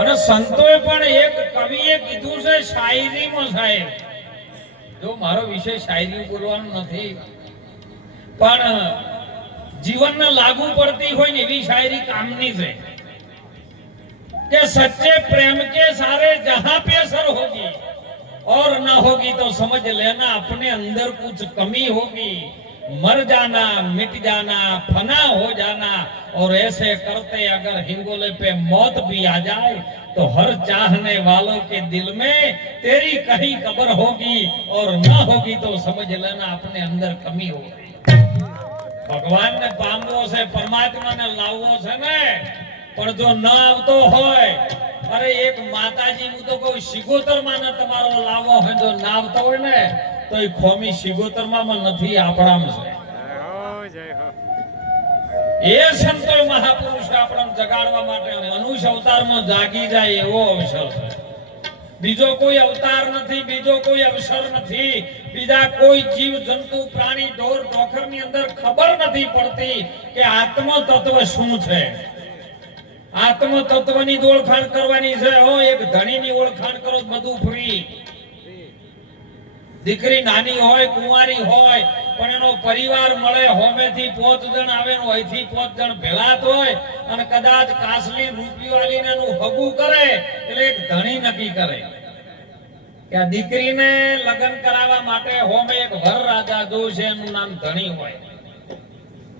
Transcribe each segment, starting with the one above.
અને સંતોએ પણ એક કવિએ કીધું છે શાયરીમાં, સાહેબ જો મારો વિષય શાયરી બોલવાનો નથી, પણ જીવનને લાગુ પડતી હોય ને એવી શાયરી કામની છે कि सच्चे प्रेम के सारे जहां पे असर होगी और ना होगी तो समझ लेना अपने अंदर कुछ कमी होगी, मर जाना मिट जाना फना हो जाना, और ऐसे करते अगर हिंगोले पे मौत भी आ जाए तो हर चाहने वालों के दिल में तेरी कहीं कब्र होगी, और ना होगी तो समझ लेना अपने अंदर कमी होगी। भगवान ने पामवो से परमात्मा ने लाववो से ने, પણ જો ન આવતો હોય, અરે એક માતાજી હું તો કોઈ સિગોતરમાં ને તમારો લાવો હોય, જો ના આવતો હોય ને તો એ ખોમી સિગોતરમાં નથી, આપણામાં છે। એ સંતો મહાપુરુષ આપણને જગાડવા માટે મનુષ્ય અવતારમાં જાગી જાય એવો અવસર છે। બીજો કોઈ અવતાર નથી, બીજો કોઈ અવસર નથી, બીજા કોઈ જીવ જંતુ પ્રાણી ઢોર ઢોખરની અંદર ખબર નથી પડતી કે આત્મ તત્વ શું છે। આત્મ તત્વની ઓળખાણ કરવાની છે। હો એક ધણીની ઓળખાણ કરો બધું ફ્રી। દીકરી નાની હોય કુંવારી હોય પણ એનો પરિવાર મળે, હોમેથી 5 જણ આવે ને અહીંથી 5 જણ ભેળા હોય અને કદાચ કાસલી રૂપિયો આલીને એનું હગું કરે એટલે એક ધણી નક્કી કરે કે આ દીકરીને લગ્ન કરાવવા માટે હોમે એક વર રાજા જોશે, એનું નામ ધણી હોય।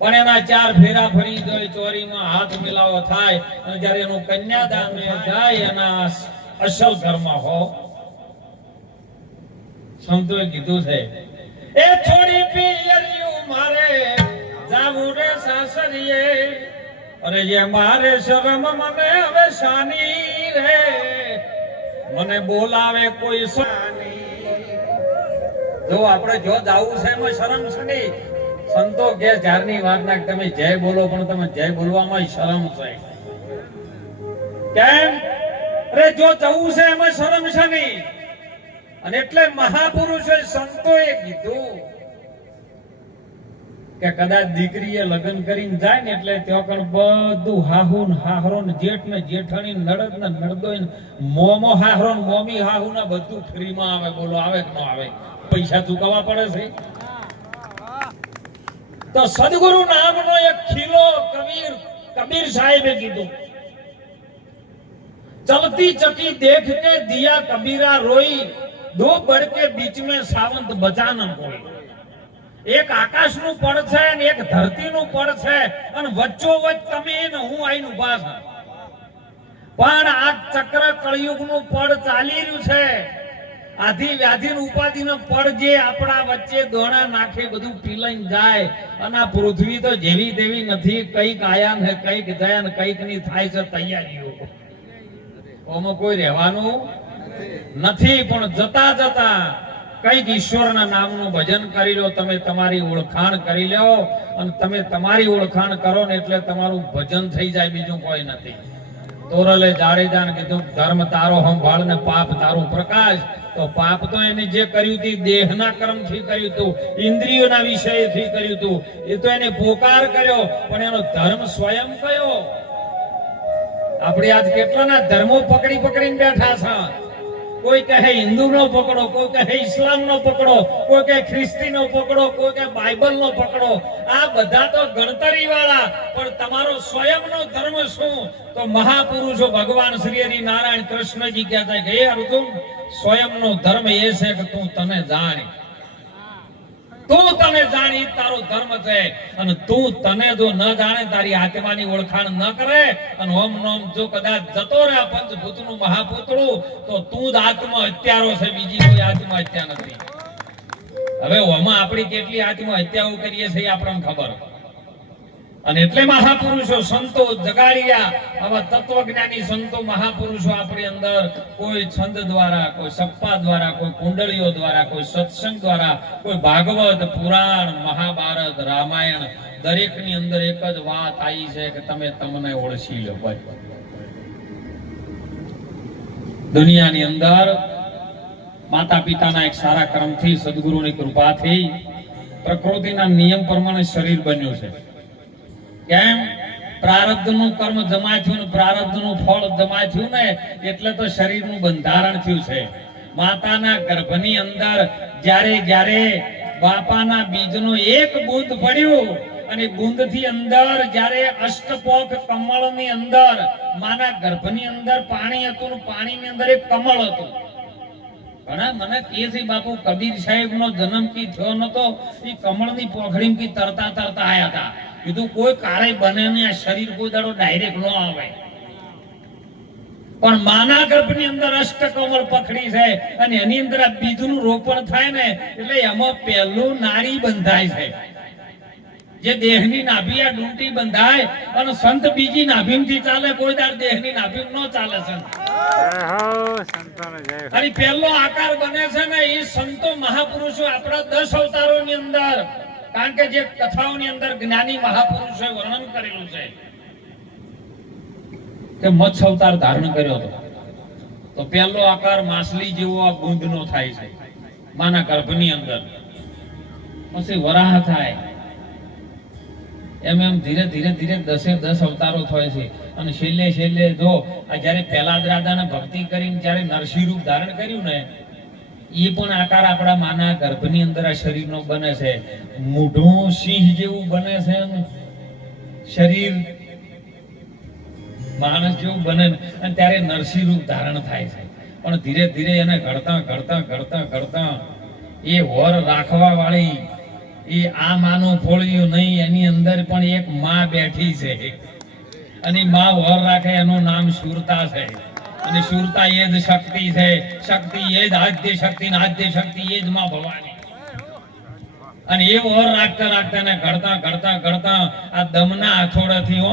પણ એના 4 ફેરા ફરી જાય, ચોરીમાં હાથ મિલાવો થાય અને જ્યારે એનું કન્યાદાન જાય એના અસલ ઘરમાં હો। સંતોએ કીધું છે એ છોડી પિયરિયું મારે જાવું રે સાસરીએ, અરે જે મારે શરમ મને હવે શાની રે, મને બોલાવે કોઈ શાની। જો આપણે જો જાવું છે એમાં શરમ છે નહીં। સંતો કે ચારની વાત ના તમે જય બોલો, પણ તમે જય બોલવામાં શરમ છે। કેમ? અરે જો જવું છે એમાં શરમ છે નહીં। અને એટલે મહાપુરુષે સંતોએ કીધું કે કદાચ દીકરીએ લગ્ન કરીને જાય ને એટલે ત્યાં કણ બધું હાહુ ને હાહરો ને જેઠ ને જેઠાણી નડદ ને નડદોય મોમો હાહરો ને મોમી હાહુ ને બધું ફ્રીમાં આવે। બોલો આવે કે ન આવે? પૈસા ચૂકવવા પડે છે। तो सदगुरु नामनो एक खिलो कबीर साहिबे कीधुं, चलती चकी देख के दिया कबीरा रोई, 2 बड़ के बीच में सावंत बचा न कोई। एक आकाश નું પડ છે અને એક ધરતી નું પડ છે અને વચ્ચો વચ્ચ તમે ને હું આઈને ઉભા છે। પણ આ ચક્ર કળિયુગ નું પડ ચાલી રહ્યું છે। આધી વ્યાધિ ઉપાધિ નો પડ જે આપણા વચ્ચે દોણા નાખે બધું પીલાઈને જાય। અને આ પૃથ્વી તો જેવી દેવી નથી, કઈક આયા ને કઈક ગયા ને કઈક ની થાય છે તૈયારીઓ। ઓમાં કોઈ રહેવાનું નથી, પણ જતા જતા કઈક ઈશ્વરના નામનું ભજન કરી લો, તમે તમારી ઓળખાણ કરી લો અને તમે તમારી ઓળખાણ કરો ને એટલે તમારું ભજન થઈ જાય, બીજું કોઈ નથી। તોરલે જાડેજાને કીધું ધર્મ તારો સંભાળ ને પાપ તારું પ્રકાશ। તો પાપ તો એને જે કર્યું હતું દેહના કર્મથી કર્યું હતું, ઇન્દ્રિયોના વિષયથી કર્યું હતું, એ તો એને પોકાર કર્યો, પણ એનો ધર્મ સ્વયં કયો? આપણે આજ કેટલાના ધર્મો પકડી પકડીને બેઠા છે। કોઈ કહે હિન્દુ નો પકડો, કોઈ કહે ઇસ્લામ નો પકડો, કોઈ કહે ખ્રિસ્તી નો પકડો, કોઈ કહે બાઇબલ નો પકડો। આ બધા તો ગણતરી વાળા, પણ તમારો સ્વયં નો ધર્મ શું? તો મહાપુરુષો ભગવાન શ્રી હરિ નારાયણ કૃષ્ણજી કહેતા કે હે અર્જુન, સ્વયં નો ધર્મ એ છે કે તું તને જાણ, તું તને જાણી તારો ધર્મ છે। અને તું તને જો ન જાણે, તારી આત્માની ઓળખાણ ન કરે અને ઓમ નોમ જો કદાચ જતો રહે પંચભૂતનું મહાપુતળું, તો તું જ આત્મા હત્યારો છે, બીજી કોઈ આત્મા હત્યા નથી। હવે ઓમાં આપણી કેટલી આત્મા હત્યાઓ કરીએ છીએ આપણને ખબર। અને એટલે મહાપુરુષો સંતો જગાડ્યા, આવા તત્વજ્ઞાની સંતો મહાપુરુષો આપણી અંદર કોઈ છંદ દ્વારા, કોઈ સપ્પા દ્વારા, કોઈ કુંડળીઓ દ્વારા, કોઈ સત્સંગ દ્વારા, કોઈ ભાગવત પુરાણ મહાભારત રામાયણ, દરેકની અંદર એક જ વાત આવી છે કે તમે તમને ઓળખી લો। ભાઈ દુનિયાની અંદર માતા પિતાના એક સારા કર્મથી, સદગુરુની કૃપાથી પ્રકૃતિના નિયમ પ્રમાણે શરીર બન્યું છે। કેમ? પ્રારબ્ધનું કર્મ જમા થયું ને પ્રારબ્ધનું ફળ જમા થયું ને એટલે તો શરીરનું બંધારણ થયું છે. માતાના ગર્ભની અંદર જ્યારે બાપાના બીજનું એક બુંદ પડ્યું અને બુંદથી અંદર જ્યારે અષ્ટપોખ કમળની અંદર માના ગર્ભની અંદર પાણી હતું ને પાણીની અંદર એક કમળ હતું. ઘણા મને કહે છે બાપુ કબીર સાહેબ નો જન્મ કી થયો નતો, એ કમળની પોખડી કી તરતા આયા હતા. કીધું કોઈ કાળે બને ને આ શરીર કોઈ દાડો ડાયરેક્ટ ન આવે, પણ માના ગર્ભની અંદર અષ્ટકમળ પકડી છે અને એની અંદર આ બીજનું રોપણ થાય ને એટલે એમાં પહેલું નાડી બંધાય છે. જે દેહની નાભી આ ડૂંટી બંધાય અને સંત બીજી નાભીમથી ચાલે, કોઈ દાડ દેહની નાભીમ ન ચાલે સંત. અને પહેલો આકાર બને છે ને એ સંતો મહાપુરુષો આપણા 10 અવતારોની અંદર, કારણ કે જે કથાઓની અંદર જ્ઞાની મહાપુરુષોએ વર્ણન કરેલું છે કે મત્સ્ય અવતાર ધારણ કર્યો હતો તો પહેલો આકાર માછલી જેવો આ બુંદનો થાય છે માના ગર્ભની અંદર. પછી વરાહ થાય, એમ ધીરે ધીરે 10 અવતારો થાય છે. અને છેલ્લે જો આ જયારે પહેલા દાદાને ભક્તિ કરીને જયારે નરસિંહ રૂપ ધારણ કર્યું ને, એ પણ આકાર આપણા માના ગર્ભની અંદર આ શરીરનો બને છે. મૂઢું સિંહ જેવું બને છે, શરીર માણસ જેવું બને અને ત્યારે નરસિંહ રૂપ ધારણ થાય છે. પણ ધીરે ધીરે એને ઘડતા એ હોર રાખવા વાળી એ આ માનું ફોળ્યું નહીં, એની અંદર પણ એક માં બેઠી છે અને માં હોર રાખે, એનું નામ શુરતા છે. અને શુરતા એ જ શક્તિ છે, શક્તિ એ જ આદ્ય શક્તિ ને આદ્ય શક્તિ એ જ માં ભવાની. અને એ હોર રાખતા ને ઘડતા આ દમના હથોડાથી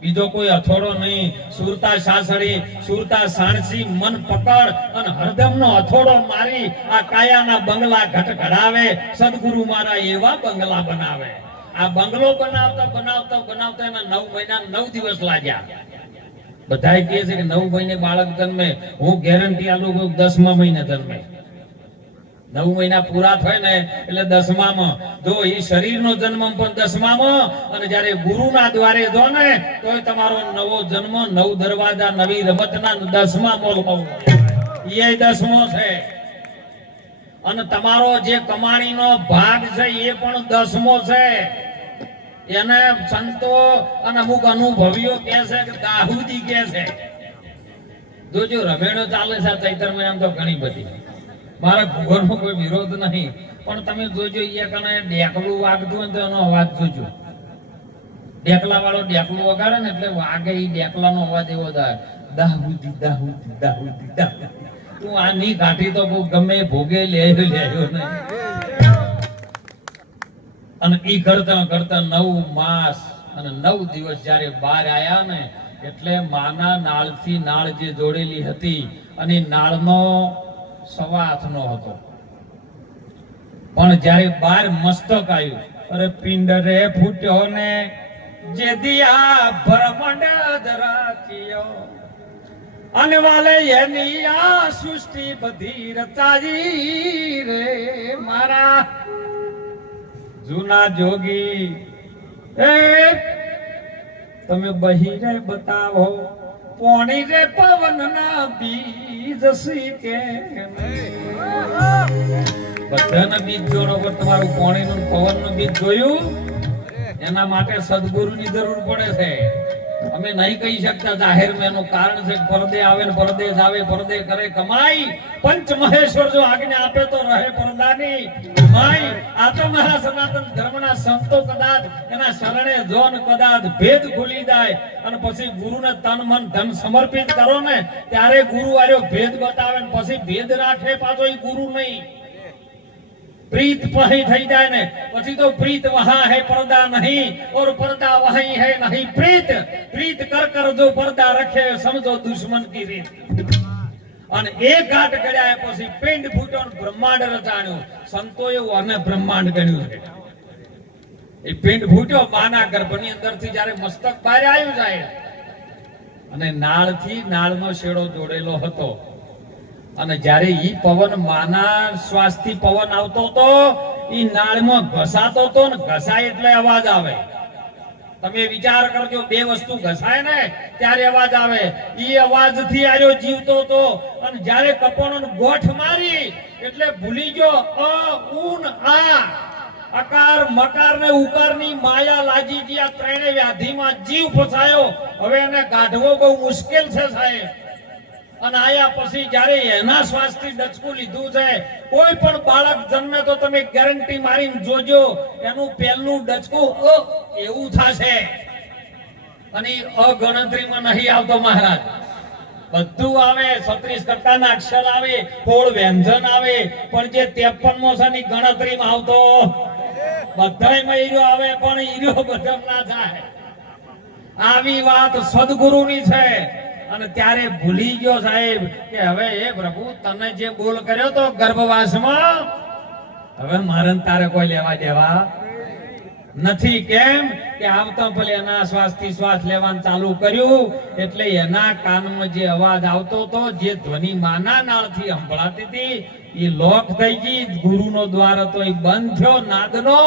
બીજો કોઈ હથોડો નહીં, સુરતા સાસડી સુરતા સાણસી મન પકડ અને હરદમનો હથોડો મારી આ કાયાના બંગલા ઘડાવે. સદગુરુ મારા એવા બંગલા બનાવે. આ બંગલો બનાવતા એના 9 મહિના 9 દિવસ લાગ્યા. બધાય કહે છે કે 9 મહિને બાળક જન્મે, હું ગેરંટી આલું 10મા મહિને જન્મે. 9 મહિના પૂરા થાય ને એટલે 10મામાં જો એ શરીરનો જન્મ પણ 10મામાં, અને જ્યારે ગુરુના દ્વારે જો ને તોય તમારો નવો જન્મ, 9 દરવાજા, નવી રમતના 10મા મોલમાં એ 10મો છે. અને તમારો જે કમાણીનો ભાગ છે એ પણ 10મો છે. એને સંતો અને અમુક અનુભવીઓ કહે છે કે દાહુદી કહે છે. જોજો રમેણો ચાલે છે ચૈત્ર મહિનામાં તો ઘણી બધી, મારા ભૂગોળનો કોઈ વિરોધ નહીં, પણ તમે જોજો એ કણે ડેકલું વાગતું હોય તો એનો અવાજ જોજો. ડેકલા વાળો ડેકલું વગાડે ને એટલે વાગે, એ ડેકલાનો અવાજ એવો થાય, દાહુદી દાહુદી દાહુદી દાહુદી. તું આ ની કાઠી તો ગમે ભોગે લેજો ને. અને ઈ કરતા 9 માસ અને 9 દિવસ જયારે બહાર આયા ને એટલે માના નાળથી નાળ જે જોડેલી હતી અને નાળનો 1.25 હાથનો હતો, પણ જયારે બાર મસ્તક આવ્યું, અરે પિંડરે ફૂટ્યો ને જે દિયા ભ્રમંડ ધરાક્યો અને વાલે એની આ સૃષ્ટિ બધી રચાજી રે. મારા જૂના જોગી એ તમે બહીરે બતાવો પોણી રે પવન ના બીજ સી કે બધાના બીજ જોડો પર તમારું પોણી નું પવન નું બીજ જોયું, એના માટે સદગુરુની જરૂર પડે છે. અમે નહીં કહી શકતા જાહેરમાં, એનું કારણ છે પરદે આવે ને પરદેશ આવે, પરદે કરે કમાઈ. પંચ મહેશ્વર જો આજ્ઞા આપે તો રહે પરદાની માઈ. આ તો મારા સનાતન ધર્મના સંતો કદાચ એના શરણે જોન કદાચ ભેદ ભૂલી જાય અને પછી ગુરુને તન મન ધન સમર્પિત કરો ને ત્યારે ગુરુ આર્યો ભેદ બતાવે ને પછી ભેદ રાખે પાછો એ ગુરુ નહીં. प्रीत वहीं થઈ જાય ને પછી તો પ્રીત વહાં હે पर्दा नहीं और पर्दा वहीं है नहीं प्रीत. प्रीत कर जो पर्दा रखे समझो दुश्मन की રીત. અને એક ઘાટ ગળ્યા પછી પિંડ ફૂટ્યો ને બ્રહ્માંડ રચાણ્યું. સંતોએ અને બ્રહ્માંડ ગણ્યું છે. એ પિંડ ફૂટ્યો માના ગર્ભની અંદરથી જ્યારે મસ્તક બહાર આવ્યું જાય અને નાળથી નાળનો શેડો જોડેલો હતો અને જ્યારે ઈ પવન માના શ્વાસથી પવન આવતો હતો ઈ નાળમાં ઘસાતો હતો ને ઘસાય એટલે અવાજ આવે. તમે વિચાર કરજો, બે વસ્તુ ઘસાય ને ત્યારે અવાજ આવે. ઈ અવાજથી આર્યો જીવતો હતો, અને જ્યારે કપોણનો ગોઠ મારી એટલે ભૂલી ગયો ઉન આ અકાર મકાર ને ઉકાર ની માયા લાગી ગઈ. આ ત્રણેય વ્યાધિમાં જીવ ફસાયો. હવે એને કાઢવો બહુ મુશ્કેલ છે સાહેબ. અને આયા પછી જ્યારે એના શ્વાસથી ડચકું લીધું છે, કોઈ પણ બાળક જન્મે તો તમે ગેરંટી મારીને જોજો, એનું પહેલું ડચકું એવું થશે. અને અગણતરીમાં નહીં આવતો મહારાજ, બધું આવે. 36 ટકાના અક્ષર આવે, ફોળ વ્યંજન આવે, પણ જે 53મો છે ની ગણતરીમાં આવતો બધાયમાં ઈરો આવે, પણ ઈરો બધમ ના થાય. આવી વાત સદગુરુની છે. અને ત્યારે ભૂલી ગયો સાહેબ કે હવે એ પ્રભુ તને જે બોલ કર્યો તો ગર્ભવાસમાં, હવે મારે તારે કોઈ લેવા દેવા નથી. કેમ કે આવતા ભલે એના શ્વાસથી શ્વાસ લેવાનું ચાલુ કર્યું એટલે એના કાનમાં જે અવાજ આવતો હતો, જે ધ્વનિ માના નાળથી સંભળાતી હતી, એ લોક થઈ ગઈ. ગુરુનો દ્વાર હતો એ બંધ થયો નાદનો.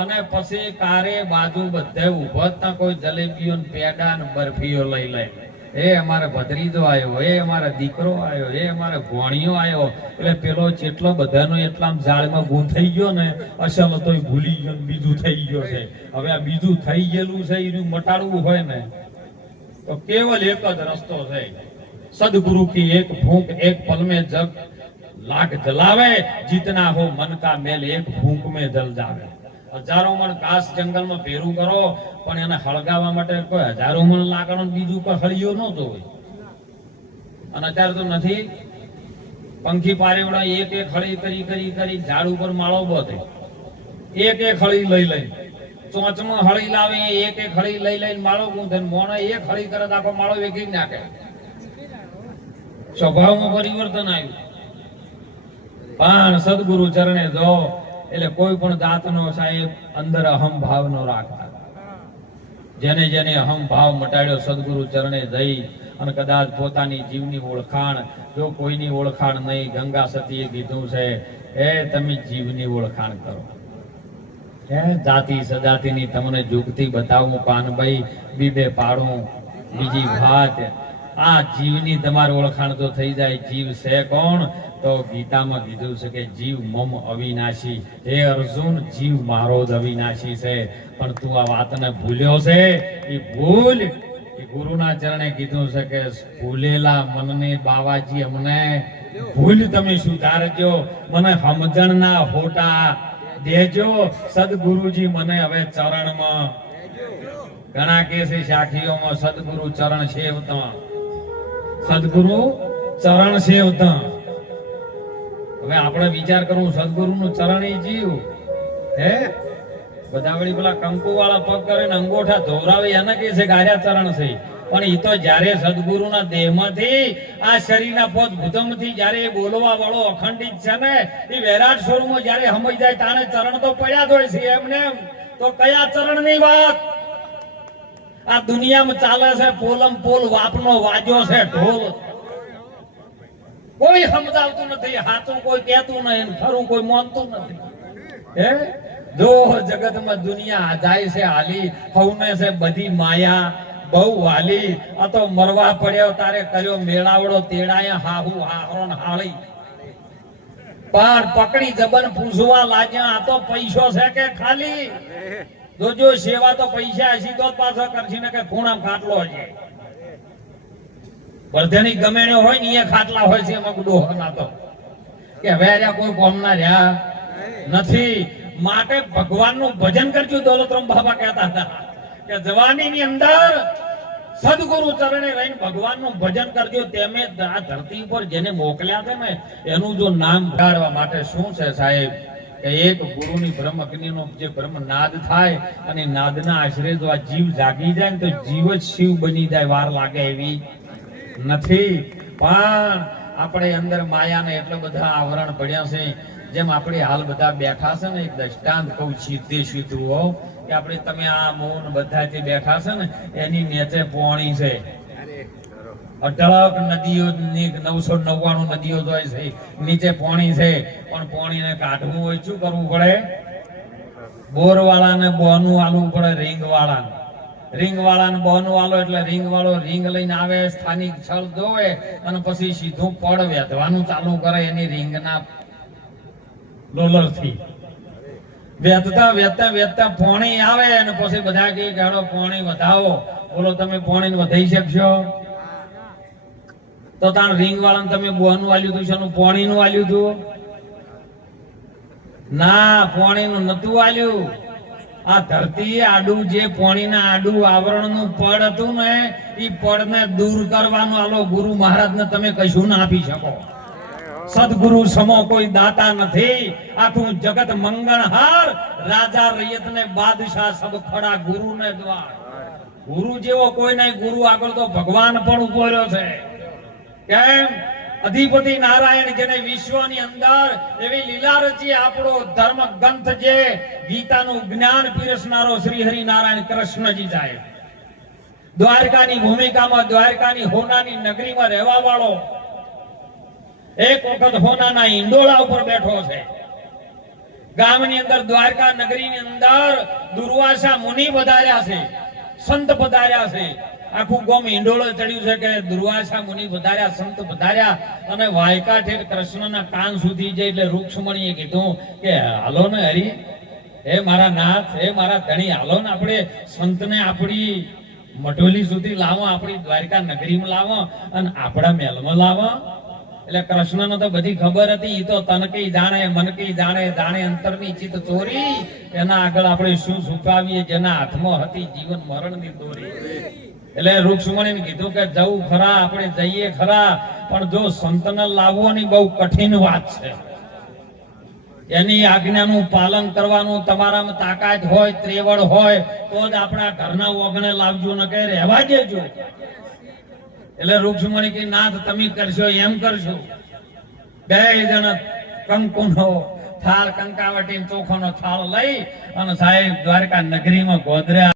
અને પછી કારે બાજુ બધે ઉભો હતા કોઈ જલેબીઓ ને પેડા ને બરફીઓ લઈ લે. એ અમારે ભત્રીજો આવ્યો, એ અમારો દીકરો આવ્યો, એ અમારે ભોણિયો આવ્યો. એટલે પેલો જેટલો બધાનો એટલામ ઝાડમાં ગૂંથાઈ ગયો ને, અસલ હતો એ ભૂલી ગયો, બીજું થઈ ગયો છે. હવે આ બીજું થઈ ગયેલું છે એનું મટાડવું હોય ને તો કેવલ એક જ રસ્તો છે. સદગુરુ કી એક ભૂખ એક પલ में जग लाख जलावे, जितना हो मन का मेल एक भूख में जल जावे. હજારો મણ ઘાસ જંગલમાં ભેરું કરો, પણ એને હળગાવવા માટે કોઈ હજારો મણ લાકડો બીજું કોઈ હળિયો ન જોવે. અને અત્યારે તો નથી. પંખી પારેવડા એક એક હળી કરી કરી કરી ઝાડ ઉપર માળો બધે એક એક હળી લઈ લઈ, ચોંચમાં હળી લાવે, એક એક હળી લઈ લઈને માળો ગૂંથે. મોણે એક હળી કરે આખો માળો વેગી નાખે. સ્વભાવમાં પરિવર્તન આવ્યું. પણ સદગુરુ ચરણે જો એટલે કોઈ પણ જાતનો સાહેબ અંદર અહમ ભાવ નો રાખતા. જેને જેને અહમ ભાવ મટાડ્યો સદગુરુ ચરણે જઈ અને કદાચ પોતાની જીવની ઓળખાણ, જો કોઈની ઓળખાણ નહીં, ગંગા સતીએ કીધું છે એ તમે જીવની ઓળખાણ કરો. જાતિ સજાતિની તમને જુગતી બતાવું પાનભાઈ, બીબે પાડું બીજી વાત. આ જીવની તમારી ઓળખાણ તો થઈ જાય. જીવ છે કોણ? તો ગીતામાં કીધું છે કે જીવ મમ અવિનાશી. હે અર્જુન, જીવ મારો જ અવિનાશી છે. પણ તું આ વાતને ભૂલ્યો છે. એ ભૂલ એ ગુરુના ચરણે કીધું છે કે ભૂલેલા મનને બાવાજી અમને ભૂલ તમે સુધારજો, મને સમજણના હોટા દેજો. સદગુરુજી મને હવે ચરણમાં, ઘણા કે છે સાખીઓમાં સદગુરુ ચરણ સેવતા, સદગુરુ ચરણ સેવતા. હવે આપણે વિચાર કરવું, સદગુરુ નું ચરણ જીવ હે બધા વળી પેલા કંકુ વાળા પગ કરે ને અંગોઠા ધોવરાવે એને કે છે ગાર્યા ચરણ છે. પણ એ તો જયારે સદગુરુના દેહમાંથી આ શરીરના પોત ભૂતમથી જયારે બોલવા વાળો અખંડિત છે ને, એ વિરાટ સ્વરૂપમાં જયારે સમજ જાય તાણે ચરણ તો પડ્યા જ હોય છે. એમને તો કયા ચરણની વાત? આ દુનિયામાં ચાલે છે પોલમ પોલ વાપનો વાજો છે ઢોલ. કોઈ સમજાવતું નથી, હાથું કોઈ કહેતું નહીં, ખરું કોઈ માનતું નથી. હે જો જગતમાં દુનિયા જાય છે હાલી, હવને છે બધી માયા બહુ વાલી. આ તો મરવા પડ્યો તારે કર્યો મેળાવડો, તેડાયા હાહુ હાહરો ને હાળી. પણ પકડી જબન પૂછવા લાગ્યા, આ તો પૈસો છે કે ખાલી? જોજો સેવા તો પૈસા હસી તો પાછો કરશે ને કે ખૂણામ ખાટલો છે. વર્ધેની ગમેણ્યો હોય ને એ ખાટલા હોય છે એમાં ડોહ નાતો કે હવે કોઈ કોમના રહ્યા નથી. માટે ભગવાનનું ભજન કરજો. દોલતરામ બાબા કહેતા હતા કે જવાનીની અંદર સદગુરુ ચરણે રહીને ભગવાનનું ભજન કરજો. તેમે આ ધરતી ઉપર જેને મોકલ્યા છે ને એનું જો નામ ગાળવા માટે શું છે સાહેબ કે એક ગુરુની બ્રહ્મ અગ્નિનો જે બ્રહ્મ નાદ થાય અને નાદના આશરે જો આ જીવ જાગી જાય ને તો જીવ જ શિવ બની જાય. વાર લાગે એવી નથી. પણ આપણે અંદર માયાને એટલા બધા આવરણ પડ્યા છે. જેમ આપણે હાલ બધા બેઠા છે ને, એક દ્રષ્ટાંત કહું સીધે સીધું હો કે આપણે તમે આ મૌન બધા જે બેઠા છે ને એની નીચે પોણી છે. અઢળક નદીઓ 999 નદીઓ હોય છે, નીચે પોણી છે. પણ પોણીને કાઢવું હોય શું કરવું પડે? બોર વાળાને બોનું આલવું પડે, રીંગ વાળા. રીંગ વાળા ને બોન વાળો એટલે રીંગ વાળો રીંગ લઈને આવે, સ્થાનિક છળ જોવે અને પછી સીધું પડ વેધવાનું ચાલુ કરે એની રીંગના લોલર થી. વેચતા વેચતા વેચતા પોણી આવે અને પછી બધા કે ગાડો પોણી વધાવો. બોલો તમે પોણી વધાઈ શકશો? તો તાણ રીંગ વાળાને તમે બોનું આલ્યું હતું, શેનું પોણીનું આલ્યું હતું? ના, પોણીનું નતું આલ્યું. આ ધરતી આડું જે પોણીના આડું આવરણનું પડ હતું ને એ પડને દૂર કરવાનું આલો ગુરુ મહારાજને તમે કશું ના આપી શકો. સદગુરુ સમો કોઈ દાતા નથી. આખું જગત મંગળહાર, રાજા રૈયતને બાદશાહ સબ ખડા ગુરુને દ્વાર. ગુરુ જેવો કોઈ નહીં. ગુરુ આગળ તો ભગવાન પણ ઉભો રહ્યો છે. કેમ? અધિપતિ નારાયણ જેને વિશ્વની અંદર એવી લીલા રચી, આપણો ધર્મ ગ્રંથ જે ગીતાનું જ્ઞાન પીરસનારો શ્રી હરિ નારાયણ કૃષ્ણજી સાહેબ, દ્વારકાની ભૂમિકામાં, દ્વારકાની હોનાની નગરીમાં રહેવા વાળો, એક વખત હોનાના ઈંડોળા ઉપર બેઠો છે. ગામની અંદર, દ્વારકા નગરીની અંદર દુર્વાસા મુનિ પધાર્યા છે, સંત પધાર્યા છે. આખું ગામ ઈંડોળો ચડ્યું છે કે દુર્વાસા મુનિ પધાર્યા, સંત પધાર્યા. અને વાયકા ઠેઠ કૃષ્ણના કાન સુધી જઈ એટલે રૂક્ષ્મણીએ કીધું કે હાલો ને હરી, હે મારા નાથ, હે મારા ધણી, હાલો ને આપણે સંતને આપણી મઢોલી સુધી લાવો, આપણી દ્વારકા નગરીમાં લાવો અને આપણા મહેલમાં લાવો. એટલે કૃષ્ણને તો બધી ખબર હતી. એ તો તન કઈ જાણે, મન કઈ જાણે, જાણે અંતરની ચિત ચોરી. એના આગળ આપણે શું છુપાવીએ, જેના હાથમાં હતી જીવન મરણની દોરી. એટલે રૂક્ષ્મણીને કીધું કે જવું ખરા, આપણે જઈએ ખરા, પણ જો સંતને લાવવાની બહુ કઠિન વાત છે. એની આજ્ઞાનું પાલન કરવાનું તમારામાં તાકાત હોય, ત્રેવડ હોય તો જ આપણા ઘરના ઓગણે લાવજો, ન કે રહેવા દેજો. એટલે રૂક્ષ્મણી કે નાથ તમે કરશો એમ કરશો. બે જણ કંકુનો થાળ, કંકાવટી ચોખાનો થાળ લઈ અને સાહેબ દ્વારકા નગરીમાં ગોધર્યા.